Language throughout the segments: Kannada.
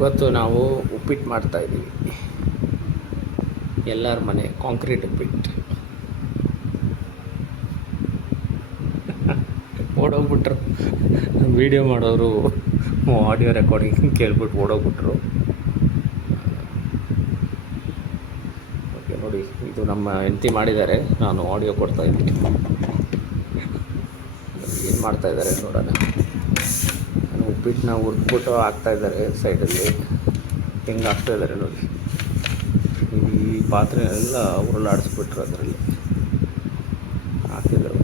ಇವತ್ತು ನಾವು ಉಪ್ಪಿಟ್ಟು ಮಾಡ್ತಾ ಇದ್ದೀವಿ. ಎಲ್ಲರ ಮನೆ ಕಾಂಕ್ರೀಟ್ ಉಪ್ಪಿಟ್ಟು. ಓಡೋಗ್ಬಿಟ್ರು. ವಿಡಿಯೋ ಮಾಡೋರು ಆಡಿಯೋ ರೆಕಾರ್ಡಿಂಗ್ ಕೇಳ್ಬಿಟ್ಟು ಓಡೋಗ್ಬಿಟ್ರು. ಓಕೆ, ನೋಡಿ, ಇದು ನಮ್ಮ ಹೆಂಡತಿ ಮಾಡಿದ್ದಾರೆ. ನಾನು ಆಡಿಯೋ ಕೊಡ್ತಾ ಇದ್ದೀನಿ. ಏನು ಮಾಡ್ತಾ ಇದ್ದಾರೆ ನೋಡೋಣ. ಹುರ್ದ್ಬಿಟ್ಟು ಹಾಕ್ತಾ ಇದ್ದಾರೆ ಸೈಡಲ್ಲಿ ಹೆಂಗೆ ಹಾಕ್ತಾ ಇದ್ದಾರೆ ನೋಡಿ. ಈ ಪಾತ್ರೆ ಎಲ್ಲ ಉರುಳಾಡಿಸ್ಬಿಟ್ರು ಅದರಲ್ಲಿ. ಹಾಕಿದರು.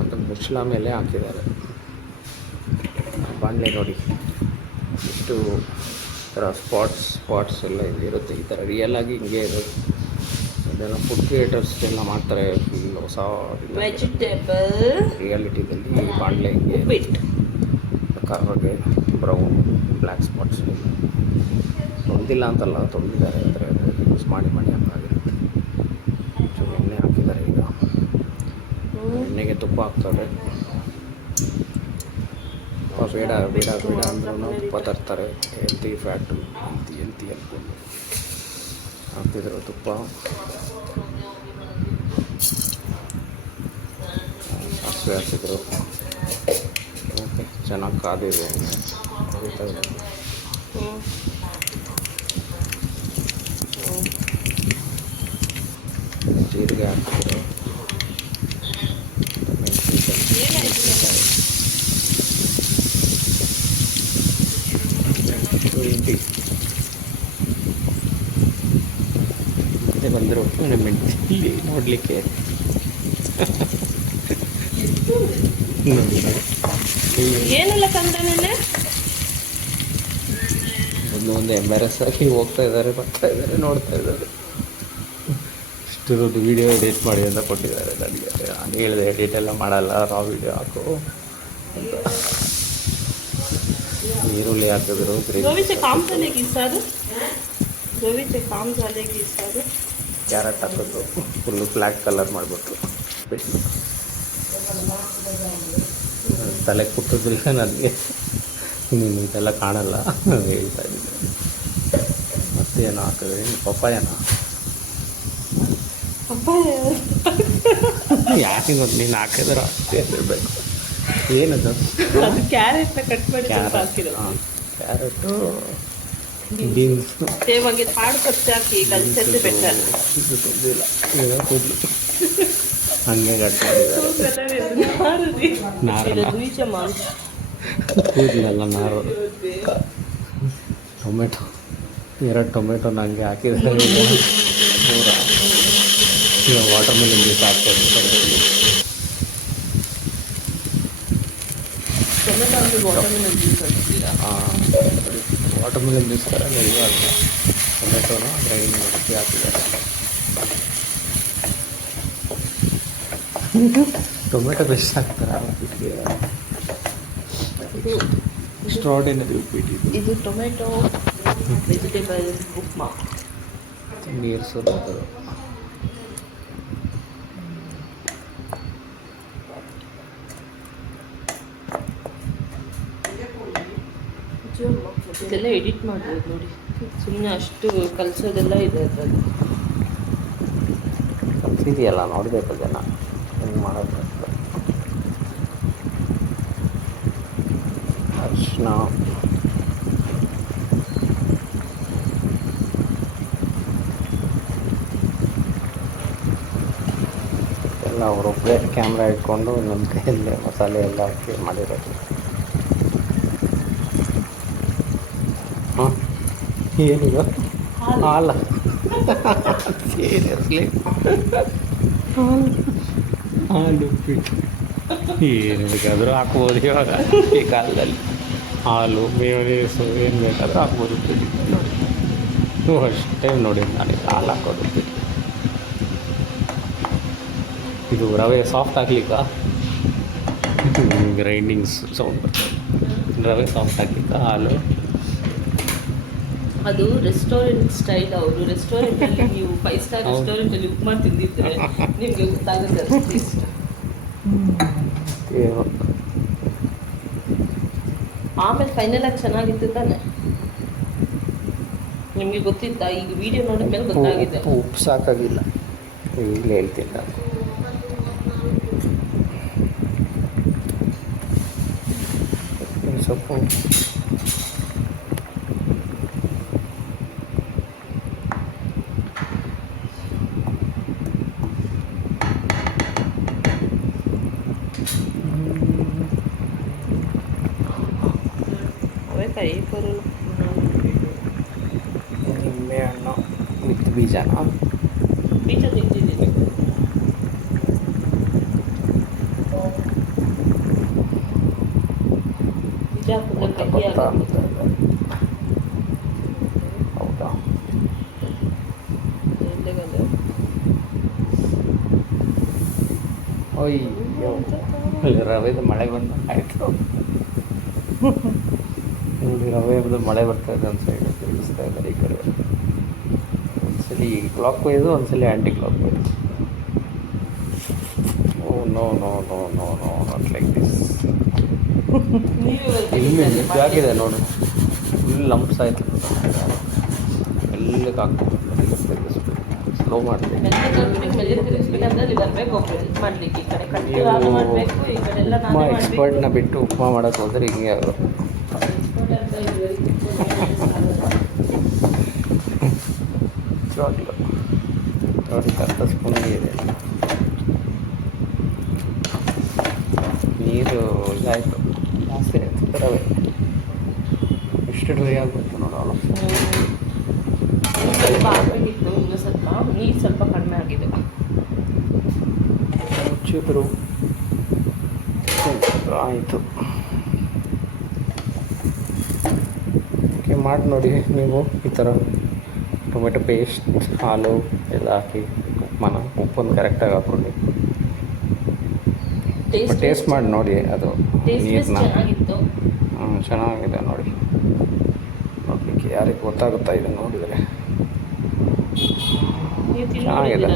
ಅದು ಮುಚ್ಚಳ ಮೇಲೆ ಹಾಕಿದ್ದಾರೆ. ಬಾಣಲೆ ನೋಡಿ. ಇಷ್ಟು ಥರ ಸ್ಪಾಟ್ಸ್ ಸ್ಪಾಟ್ಸ್ ಎಲ್ಲ ಇರುತ್ತೆ. ಈ ಥರ ರಿಯಲ್ ಆಗಿ ಹಿಂಗೆ ಇರುತ್ತೆ. ಇದೆಲ್ಲ ಫುಡ್ ಕ್ರಿಯೇಟರ್ಸ್ ಎಲ್ಲ ಮಾಡ್ತಾರೆ ಫುಲ್ ಹೊಸ ವೆಜಿಟೇಬಲ್ ರಿಯಾಲಿಟಿದಲ್ಲಿ ಬಾಣಲೆ ಉಪ್ಪಿಟ್ಟು. ಕರ್ರಗೆ ಬ್ರೌನ್ ಬ್ಲ್ಯಾಕ್ ಸ್ಪಾಟ್ಸ್ ತೊಳೆದಿಲ್ಲ ಅಂತಲ್ಲ ತೊಳೆದಿದ್ದಾರೆ ಅಂದರೆ ಯೂಸ್ ಮಾಡಿ ಮಾಡಿ ಹಾಕಾಗಿರುತ್ತೆ ಸೊ ಎಣ್ಣೆ ಹಾಕಿದ್ದಾರೆ ಈಗ. ಎಣ್ಣೆಗೆ ತುಪ್ಪ ಹಾಕ್ತಾರೆ. ಬೇಡ ಬೇಡ ಬೇಡ ಅಂದ್ರೂ ತುಪ್ಪ ತರ್ತಾರೆ. ಹೆಲ್ತಿ ಫ್ಯಾಟು ಹೆಲ್ತಿ ಹೆಲ್ತಿ ಅನ್ಕೊಂಡು. ಹಾಕ್ತಿದ್ರು ತುಪ್ಪ ಸಾಸಿವೆ ಹಾಕಿದ್ರು ಓಕೆ ಚೆನ್ನಾಗಿ ಕಾದಿದೆ ಕುದೀತಾ ಇದೆ. ಜೀರಿಗೆ ಹಾಕಿದ್ರು ಶುಂಠಿ ಬಂದರು. ಟೂರ್ನಮೆಂಟ್ ಇಲ್ಲಿ ನೋಡಲಿಕ್ಕೆ. ಏನೆಲ್ಲ ತಂದೆ ಒಂದು ಒಂದು ಎಂಬಾರಸ್ ಆಗಿ ಹೋಗ್ತಾ ಇದ್ದಾರೆ ಬರ್ತಾ ಇದ್ದಾರೆ ನೋಡ್ತಾ ಇದ್ದಾರೆ. ಇಷ್ಟು ದೊಡ್ಡ ವೀಡಿಯೋ ಎಡಿಟ್ ಮಾಡಿ ಅಂತ ಕೊಟ್ಟಿದ್ದಾರೆ ನನಗೆ. ನಾನು ಹೇಳಿದೆ ಎಡಿಟ್ ಎಲ್ಲ ಮಾಡಲ್ಲ ರಾ ವೀಡಿಯೋ ಹಾಕು. ಈರುಳ್ಳಿ ಹಾಕಿದ್ರು ಕಾಮ್ ಕ್ಯಾರೆಟ್ ಹಾಕೋದು ಫುಲ್ಲು ಬ್ಲ್ಯಾಕ್ ಕಲರ್ ಮಾಡಿಬಿಟ್ರು. ಬಿಟ್ಟು ತಲೆ ಕುಟ್ಟಿದ್ರಿ ನನಗೆ. ನೀನು ಇದೆಲ್ಲ ಕಾಣಲ್ಲ ಹೇಳ್ತಾ ಇದ್ದೆ. ಮತ್ತೇನು ಹಾಕಿದ್ರಿ? ಪಪ್ಪಾಯನ? ಯಾಕೆ ಗೊತ್ತು ನೀನು ಹಾಕಿದ್ರ ಅಷ್ಟೇ ಇರಬೇಕು ಏನದು? ಅದು ಕ್ಯಾರೆಟ್ ಕಟ್ ಮಾಡಿ ಕ್ಯಾರೆಟ್. ಹಾಂ ಕ್ಯಾರೆಟು. ಬೀನ್ಸ್ ಸೇವಾಗಿ ಹಂಗೆ ನಾರಲ್ಲ. ಕೂದಲೆಲ್ಲ ನಾರು. ಟೊಮೆಟೊ, ಎರಡು ಟೊಮೆಟೊನ ಹಂಗೆ ಈಗ ವಾಟರ್ ಮೆಲನ್ ಜ್ಯೂಸ್ ಹಾಕ್ತಾರೆ ಟೊಮೆಟೊ ಅಂದ್ರೆ ವಾಟರ್ಮೆಲನ್ ಜ್ಯೂಸ್ ಥರ ಇವಾಗ ಟೊಮೆಟೊನ ಗ್ರೈಂಡ್ ಮಾಡಿ ಹಾಕಿದ್ದಾರೆ ಟೊಮೆಟೊ ಬೆಸ್ಟ್ ಹಾಕ್ತಾರೆ ಎಕ್ಸ್ಟ್ರಾಡಿನರಿ ಉಪ್ಪಿಟ್ಟು ಇದು ಟೊಮೆಟೊ ವೆಜಿಟೇಬಲ್ ಉಪ್ಮಾ. ನೀರು ಸುರಿದು ಇದೆಲ್ಲ ಎಡಿಟ್ ಮಾಡ್ಬೋದು ನೋಡಿ. ಸುಮ್ಮನೆ ಅಷ್ಟು ಕಲಿಸೋದೆಲ್ಲ ಇದೆ ಅದರಲ್ಲಿ. ಕಲ್ಸಿದೆಯಲ್ಲ, ನೋಡಬೇಕು ಜನ. ಹೆಂಗೆ ಮಾಡೋದು ಅರ್ಶಿನ. ಎಲ್ಲ ಅವರೊಬ್ಬರೇ ಕ್ಯಾಮ್ರಾ ಇಟ್ಕೊಂಡು ನಮ್ಮ ಕೈಯಲ್ಲೇ ಮಸಾಲೆ ಎಲ್ಲ ಹಾಕಿ ಮಾಡಿರೋದು. ಹಾಂ. ಏನಿದು? ಹಾಲ. ಸೀರಿಯಸ್ಲಿ ಹಾಲು. ಉಪ್ಪಿಟ್ಟು ಏನು ಬೇಕಾದರೂ ಹಾಕ್ಬೋದು ಇವಾಗ. ಈ ಕಾಲದಲ್ಲಿ. ಹಾಲು ಮೇವನೇಸು ಏನು ಬೇಕಾದರೂ ಹಾಕ್ಬೋದು ಉಪ್ಪಿಟ್ಟು ನೋಡಿ ಫಸ್ಟ್ ಟೈಮ್ ನೋಡಿ ನಾನು ಹಾಲು ಹಾಕೋದು ಉಪ್ಪಿಟ್ಟು ಇದು ರವೆ ಸಾಫ್ಟ್ ಹಾಕ್ಲಿಕ್ಕ? ಗ್ರೈಂಡಿಂಗ್ಸ್ ಸೌಂಡ್ ಬರ್ತದೆ. ರವೆ ಸಾಫ್ಟ್ ಹಾಕ್ಲಿಕ್ಕ ಹಾಲು? ಅದು ರೆಸ್ಟೋರೆಂಟ್ ಸ್ಟೈಲ್ ಅವರು. ರೆಸ್ಟೋರೆಂಟ್ ಅಲ್ಲಿ ನೀವು ಫೈವ್ ಸ್ಟಾರ್. ರೆಸ್ಟೋರೆಂಟ್ ಅಲ್ಲಿ ಉಪ್ಮಾ ತಿಂದಿದ್ರೆ ನಿಮ್ಗೆ ಗೊತ್ತಾಗುತ್ತೆ ಅದು ಆಮೇಲೆ ಫೈನಲ್ ಆಗಿ ಚೆನ್ನಾಗಿತ್ತು ತಾನೆ. ನಿಮಗೆ ಗೊತ್ತಿತ್ತಾ? ಈಗ ವಿಡಿಯೋ ನೋಡಿದ ಮೇಲೆ ಗೊತ್ತಾಗಿದೆ. ಉಪ್ಪು ಉಪ್ಪು ಸಾಕಾಗಿಲ್ಲ. ಈಗಲೇ ಹೇಳ್ತೀನಿ ನಾನು ಸ್ವಲ್ಪ ಬೀಜನ ಬೀಜ ತೆಗ್ದಿದ್ದೀನಿ ಬೀಜ. ಹೌದಾ? ಅಯ್ಯೋ ರವೆದು ಮಳೆ ಬಂದು ಆಯಿತು ನೋಡಿ ಬಂದು ಮಳೆ ಬರ್ತಾ ಇದೆ ಅಂತ ಸೈಡ್ ತಿಳಿಸ್ತಾ ಇದ್ದಾರೆ ಈ ಕಡೆ ಒಂದ್ಸಲಿ ಕ್ಲಾಕ್ ವೈಸು ಸಲ anticlockwise oh no no no no no not like this ಇಲ್ಲಿ ಆಗಿದೆ ನೋಡು. ಫುಲ್ ಲಂಪ್ಸ್ ಆಯಿತು. ಎಲ್ಲಕ್ಕೆ ಹಾಕ್ಬೇಕು. ಸ್ಲೋ ಮಾಡ್ತೀನಿ ಉಪ್ಮಾ ಎಕ್ಸ್ಪರ್ಟ್ನ ಬಿಟ್ಟು ಉಪ್ಮಾ ಮಾಡೋಕೆ ಹೋದ್ರೆ ಹಿಂಗೆ ಆಗೋದು. ನಿಜವಾಗ್ಲು ನೋಡಿ ಅರ್ಧ ಸ್ಪೂನ್ ನೀರು ನೀರು ಇದಾಯಿತು ಜಾಸ್ತಿ ಆಯಿತು ಬರವೇ ಎಷ್ಟು ಡ್ರೈ ಆಗ್ಬಿಡ್ತು ನೋಡೋಣ ಸ್ವಲ್ಪ ಇನ್ನು ಸ್ವಲ್ಪ ನೀರು ಸ್ವಲ್ಪ ಕಡಿಮೆ ಆಗಿದೆ ಮುಚ್ಚಿದ್ರು ಆಯಿತು ಓಕೆ ಮಾಡಿ ನೋಡಿ ನೀವು ಈ ಥರ ಟೊಮೆಟೊ ಪೇಸ್ಟ್ ಹಾಲು ಎಲ್ಲ ಹಾಕಿ ಮನ ಉಪ್ಪನ್ನು ಕರೆಕ್ಟಾಗಿ ಹಾಕ್ಕೊಳ್ಳಿ ಟೇಸ್ಟ್ ಮಾಡಿ ನೋಡಿ ಅದು ನೀರನ್ನ ಹ್ಞೂ ಚೆನ್ನಾಗಿದೆ ನೋಡಿ. ನೋಡಲಿಕ್ಕೆ ಯಾರಿಗೆ ಗೊತ್ತಾಗುತ್ತಾ ಇದೆ ನೋಡಿದರೆ. ಚೆನ್ನಾಗಿದೆ.